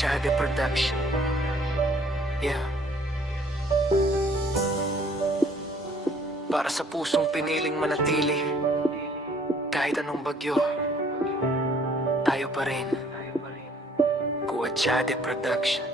Chade Production. Yeah. Para sa pusong piniling manatili, kahit anong bagyo, tayo pa rin. Chade Production.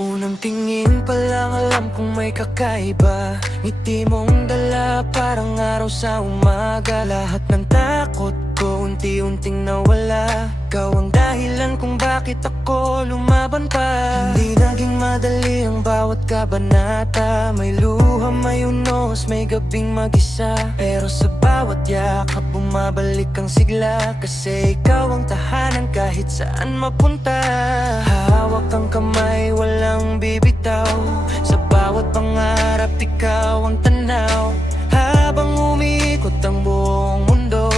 Unang tingin pa lang alam kong may kakaiba. Ngiti mong dala parang araw sa umaga. Lahat ng takot ko unti-unting nawala. Ikaw ang dahilan kung bakit ako lumaban pa. Hindi naging madali ang bawat kabanata. May luha, may unos, may gabing mag-isa. Pero sa bawat yakap bumabalik ang sigla. Kasi ikaw ang tahanan kahit saan mapunta. Hawak ang kamay, walang bibitaw. Sa bawat pangarap, ikaw ang tanaw. Habang umiikot ang buong mundo,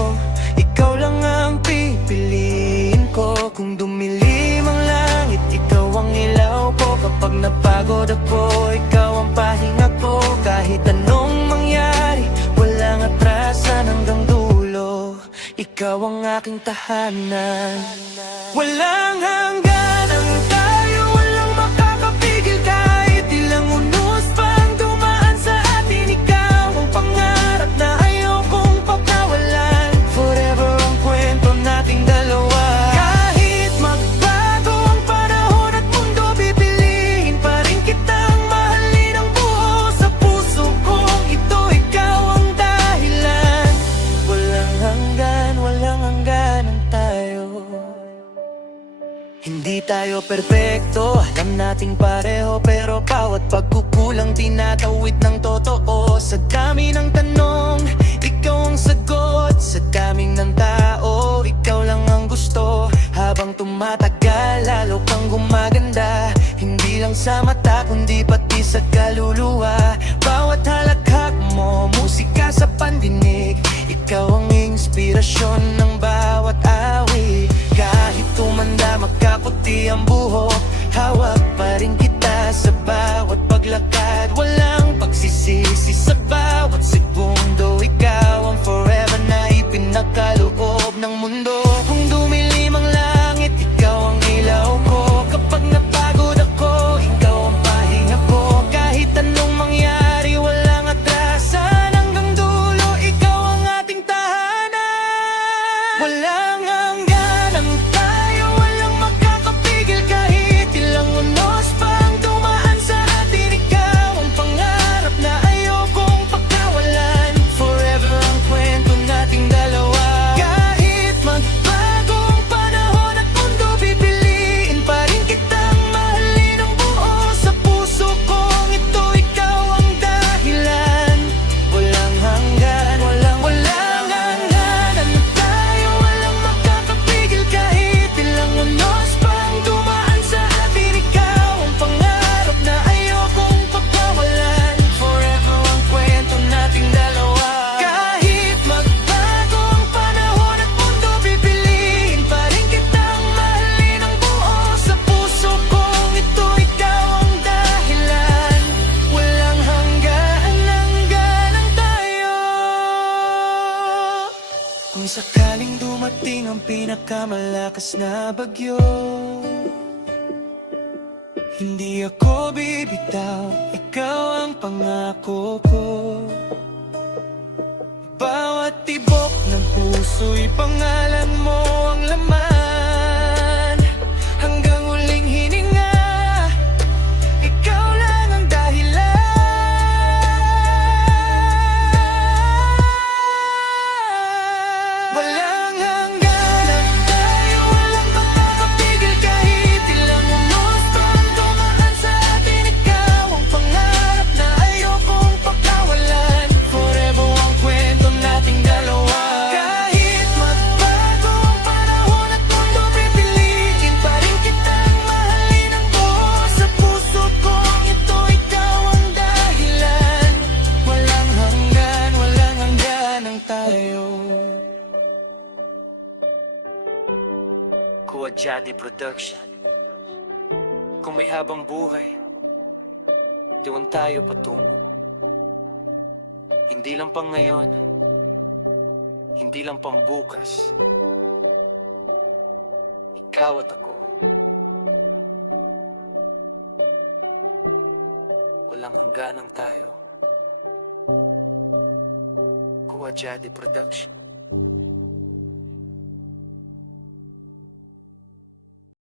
ikaw lang ang pipiliin ko. Kung dumilim ang langit, ikaw ang ilaw ko. Kapag napagod ako, ikaw ang pahinga ko. Kahit anong mangyari, walang atrasan hanggang dulo. Ikaw ang aking tahanan. Walang hangganan tayo, walang makakapigil. Kahit ilang unos pang dumaan sa atin, ikaw ang pangarap na ayaw kong pagkawalan. Forever ang kwento nating dalawa. Kahit magbago ang panahon at mundo, pipiliin pa rin kitang mahalin ang buo. Sa puso kong ito, ikaw ang dahilan. Walang hangganan tayo. Hindi tayo perpekto, alam nating pareho. Pero bawat pagkukulang tinatawid ng totoo. Sa dami ng tanong, ikaw ang sagot. Sa daming ng tao, ikaw lang ang gusto. Habang tumatagal, lalo kang gumaganda. Hindi lang sa mata, kundi pati sa kaluluwa. Bawat halakhak mo, musika sa pandinig. Ikaw ang inspirasyon ng bawat awit. Kahit tumanda, magkaputi ang buhok, hawak pa rin kita sa bawat paglakad. Walang pagsisisi sa bawat segundo. Ikaw ang forever na ipinakaloob ng mundo. Kung dumilim ang langit, ikaw ang ilaw ko. Kapag napagod ako, ikaw ang pahinga ko. Kahit anong mangyari, walang atrasan hanggang dulo. Ikaw ang ating tahanan. Walang hangganan tayo, walang makakapigil. Kahit ilang unos pang dumaan sa atin, ikaw ang pangarap na ayokong pagkawalan. Forever ang kwento nating dalawa. Kahit magbago ang panahon at mundo, pipiliin pa rin kitang mahalin ang buo. Sa puso kong ito, ikaw ang dahilan. Walang hangganan tayo, walang makakapigil. Kahit ilang unos pang dumaan sa atin, ikaw ang pangarap na ayokong pagkawalan. Forever ang kwento nating dalawa. Kahit magbago ang panahon at mundo, pipiliin pa rin kitang mahalin ang buo. Sa puso kong ito, ikaw ang dahilan. Walang hangganan tayo. Kung sakaling dumating ang pinakamalakas na bagyo, hindi ako bibitaw, ikaw ang pangako ko. Bawat tibok ng puso'y pangalan mo ang laman. Hanggang huling hininga, ikaw lang ang dahilan. Walang hangganan tayo, walang makakapigil. Kahit ilang unos pang dumaan sa atin, ikaw ang pangarap na ayokong pagkawalan. Forever ang kwento nating dalawa. Kahit magbago ang panahon at mundo, pipiliin pa rin kitang mahalin ang buo. Sa puso kong ito, ikaw ang dahilan. Walang hangganan tayo. Chade Production. Kung may habang buhay, doon tayo patungo. Hindi lang pang ngayon, hindi lang pang bukas. Ikaw at ako, walang hangganang tayo. Kuwajade Production.